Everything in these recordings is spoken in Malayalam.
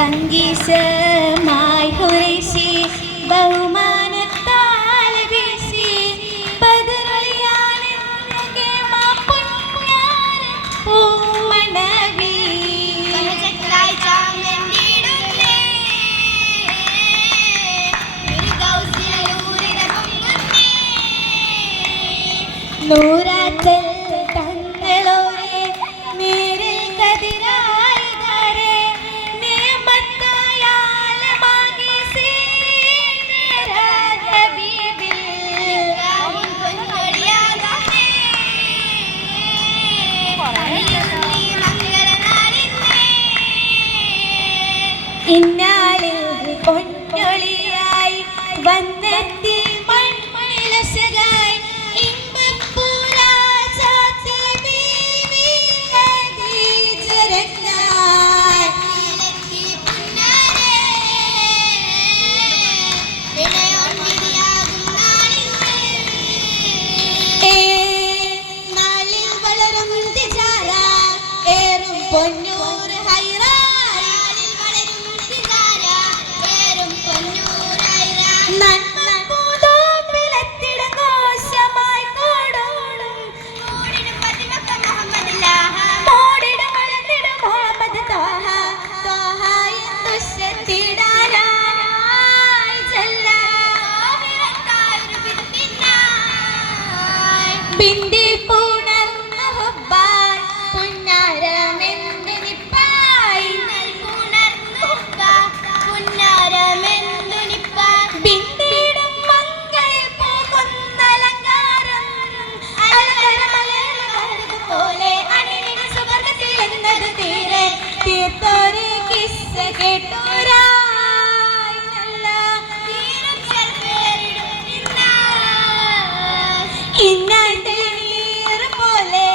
സംഗീതമായി ഹുറൈശി ബഹുമാനത്താൽ വീശി ബദറിയാനെന്നുകെ മാപ്പുണ്യാന പൂമണവി സഹജത്തായി ചാമണ്ടിടുന്നേ ഫിർദൗസിലൂരിത പൊങ്ങുന്നേ നൂറാത്തൽ തങ്ങളോരെ നേരിൽ കതിരായി ധരെ നിയമത്തായാലമാകി സീനരാജ ബീബിൽ പൊന്നൊളിയാകുന്നേ അണിയുന്നീ മംഗളനാളിന്നേ ഇന്നാളിൽ പൊന്നൊളിയായി വന്നെത്തി മൺമണിലസകായി പൊന്നൂർ ഹൈറാനിൽ വളരും സിതാര ഏറും പൊന്നൂർ ഹൈറാൻ നന്മൂതോം വിലത്തിടും കോശമായി കോടോടും മോടിടും പതിമക്ക മുഹമ്മദ് ലാഹ മോടിടും വളർന്നിടും മുഹമ്മദ് ത്വാഹ ത്വാഹ എന്തുശത്തിടാനായി ജല്ല ആഹിറത്തായൊരു ബിന്ദിനായി ബിന്ദി പൂണർന്ന ഹുബ്ബായി പുന്നാരമെന്തു നിപ്പായി പുണർന്നു പുന്നാരമെന്തു നിപ്പായി ബിന്ദിടും മംഗൾ പോകുന്ന അലങ്കാരം പോലെ അണിനിന് സുവർഗത്തിൽ എന്നത് തീരെ തീർത്തൊരു കിസ്സ കേട്ടോരായി നല്ല തീരം ചെറുപേരിടും ഇന്നാന്റെ നീർ പോലെ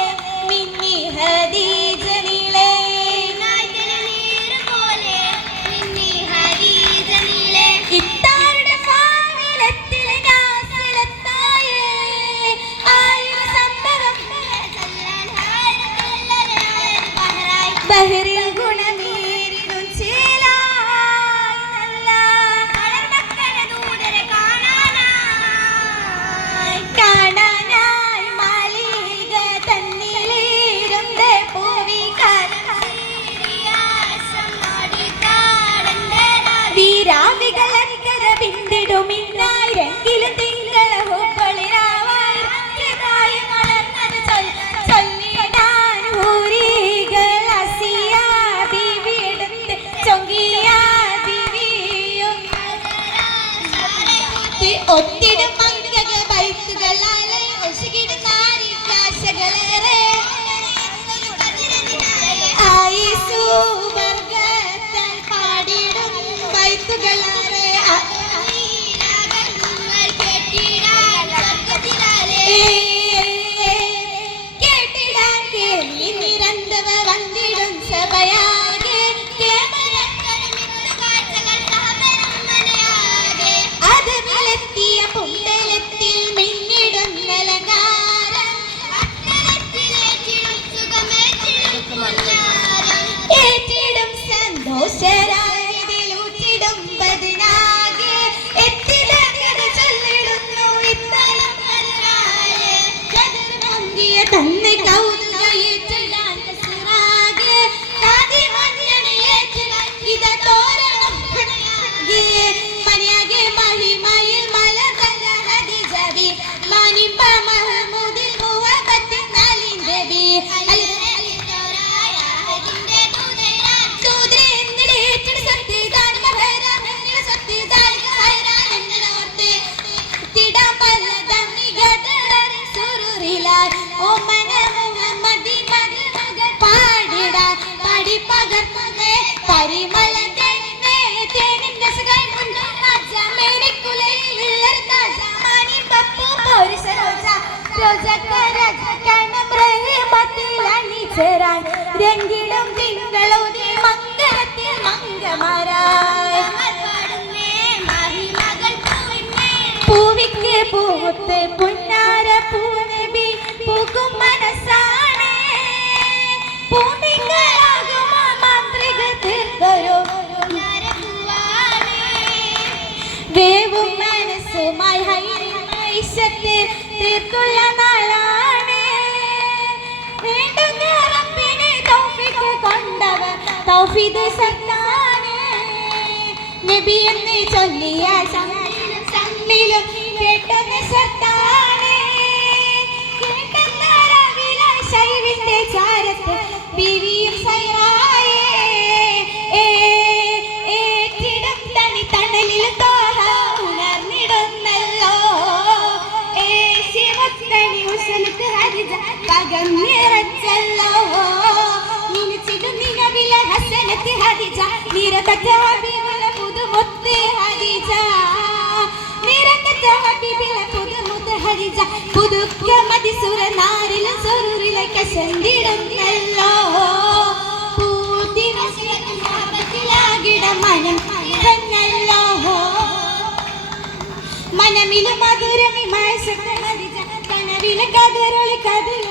മിന്നി ഹദീജ നീളേ ഇന്നാന്റെ നീർ പോലെ മിന്നി ഹദീജ നീളേ ഇത്താരുടെ ഫാവിലത്തിൽ നാസിലത്തായേ ആയിരം സംഭവം ബഹറിൽ ഗുണമേറിടും ചേലായി നല്ല വളർമക്കന ദൂതരെ കാണാനായി മാളിക തന്നിലിരുന്ന് വീരാവികളക്കര ബിന്ദിടുമിന്നായിരെങ്കിലും തിങ്കള ഹുബ്ബളിരാവായി വളർന്നത് ചൊല്ലിടാൻ ഹൂരികൾ അസിയ ബീവിയെടുത്ത് ചൊങ്കിയ ബീവിയും ഒത്തിടും മംഗക ബൈത്തുകളാലെ ഒഴുകിടും നാരികാശകളേറെ ആയിസു വർഗത്താൽ പാടിടും ബൈത്തുകളാലെ കേട്ടിടാൻ കേളി നിരന്തവ വന്നിടും സഭയാകെ അത് വിലെത്തിയ പുന്തലത്തിൽ മിന്നിടും അലങ്കാരം ഏറ്റിടും സന്തോഷരായതിലൂറ്റിടും ബദനാകെ എത്തിടകര ചൊല്ലിടുന്നു ഇത്തരം കതിർമങ്ങിയ തന്നെ കൗതുകയേറ്റിടാൻ കസറാകെ കാതി മഞ്ഞണിയേറ്റിടാൻ ഇത തോരണം മണിയാകെ മഹിമയിൽ മലതല ഹദിജബി മാനിമ്പ മഹമൂദിൽ മുഹബത്തിൻ അലിന്ദബി രംഗിടും തിങ്കളോതി മംഗളത്തിൽ മംഗമാരായ പൂവിക്ക് പൂത്ത് പുന്നാര പൂനബി പൂക്കും മനസ്സാണ് പൂന്തിങ്കളാകും മാന്ത്രിക തീർക്കൊരു ഐശത്തെ തീർത്തുള്ള നാളാണ്. വേണ്ടുന്ന റബ്ബിനെ തൗഫീഖ് കൊണ്ടവർ തൗഫീദ് സത്താണ്. നബി എന്ന് ചൊല്ലിയ സമ്മിലും കേട്ടുന്ന സത്താണ്. കേട്ടുന്ന റവിലെ ശൈവിന്റെ ചാരത്ത് ബീവിയും സൈറായേ. ഏറ്റിടും തനി തണലിൽ തോഹ ഉണർന്നിടുന്നല്ലോ. ഏശിമുത്തണി ഉശലത്ത് ഹരിജ കകം നിറച്ചല്ലോ. മിനിച്ചിടും നിലവിലെ ഹസനത്ത് ഹരിജ നിരതറ്റ ഹബീബിലെ പുതുമുത്ത് ഹരിജ. നിരതറ്റ ഹബീബിലെ പുതുമുത്ത് ഹരിജ പുതുക്ക മതിസുര നാരിലും സുരൂരിലേക്ക് ചെന്നിടുന്നല്ലോ. മനം തന്നല്ലോ. മനമില് മധുരമി മഴസത്ത കനവില് കതിരൊളി കതിര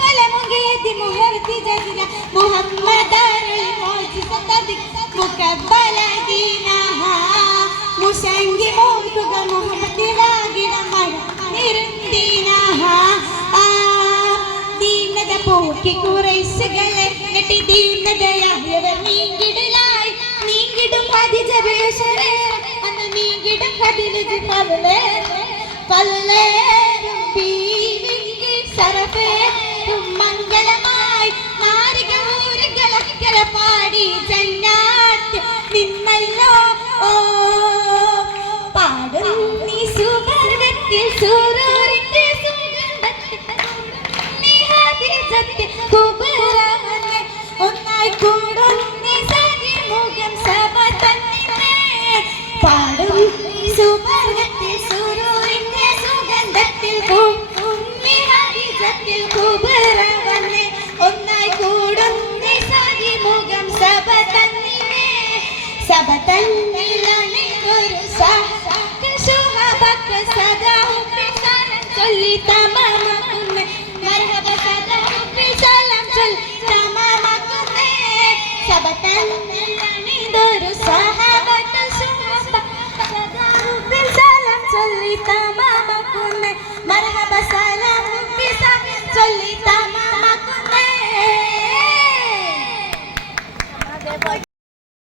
പല മുഖേതി മുഹർത്തി ജദിന മുഹമ്മദാരളി മോജിസത്തതി മുകബ്ബലദീനഹ മുസംഗി മോതുക മുഹമ്മദിലാകിട മഴ നിരുന്ദീനഹ. ദീനത പോക്കി കുറൈശുകളെ നെട്ടി ദീനതയായവർ നീങ്ങിടലായി. നീങ്ങിടും ഖദീജ ബിൽശറേ അന്ന് നീങ്ങിടും ഖദീജ പവലേ പല്ലേരും ബീവിക്ക് സറഫേരും മംഗളമായി നാരിക ഊരുകളക്കര പാടി ജന്നാത്ത് നിന്നല്ലോ. ഓ പാടും നീ സുവർഗത്തിൽ സൂരൂരിന്റെ സുഗന്ധത്തിൽ നീ ഹദീജത്തിൽ കുബറവനെ ഒന്നായി കൂടും നീ സതിമുഖം സഭ തന്നെ. പാടും നീ സുവർഗത്തിൽ സൂരൂരിന്റെ സുഗന്ധത്തിൽ നീ ഹദീജത്തിൽ കുബറവനെ ഒന്നായി കൂടും നീ സതിമുഖം സഭ തന്നെ. സഭ തന്നിലാണ് ഒരു സുഹബക്ക് സദാ ഉപ്പിസാനം ചൊല്ലി തമാമാക്കുന്നേ. മർഹബ സദാ ഉപ്പിസാനം ചൊല്ലി തമാമാക്കുന്നേ. സഭ തന്നെ